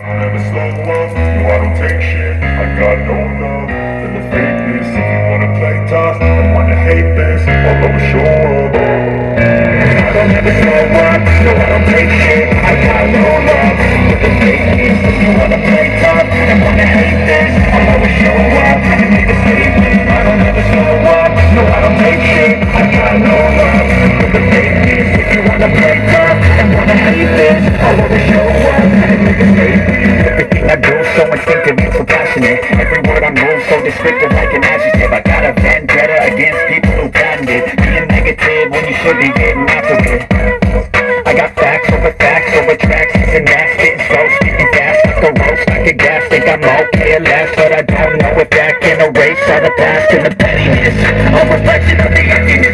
I never slow up, no I don't take shit. I got no love for the fakeness. If you wanna play tough and wanna hate this, I'll always show up. I don't ever slow up, no I don't take shit. I got no love for the fakeness. If you wanna play tough and wanna hate this, I'll always show up and make a statement. I don't ever slow up, no I don't take shit. I got no love for the fakeness. If you wanna play tough and wanna hate this, I'll always show up and make a statement. Everything I do so instinctive and so passionate. Every word I move so descriptive like an adjective. I got a vendetta against people who patented being negative when you should be getting after it. I got facts over tracks and that's getting slow, speaking fast like a roast, like a gas. Think I'm okay at last, but I don't know if that can erase all the past and the pettiness. A reflection of the emptiness.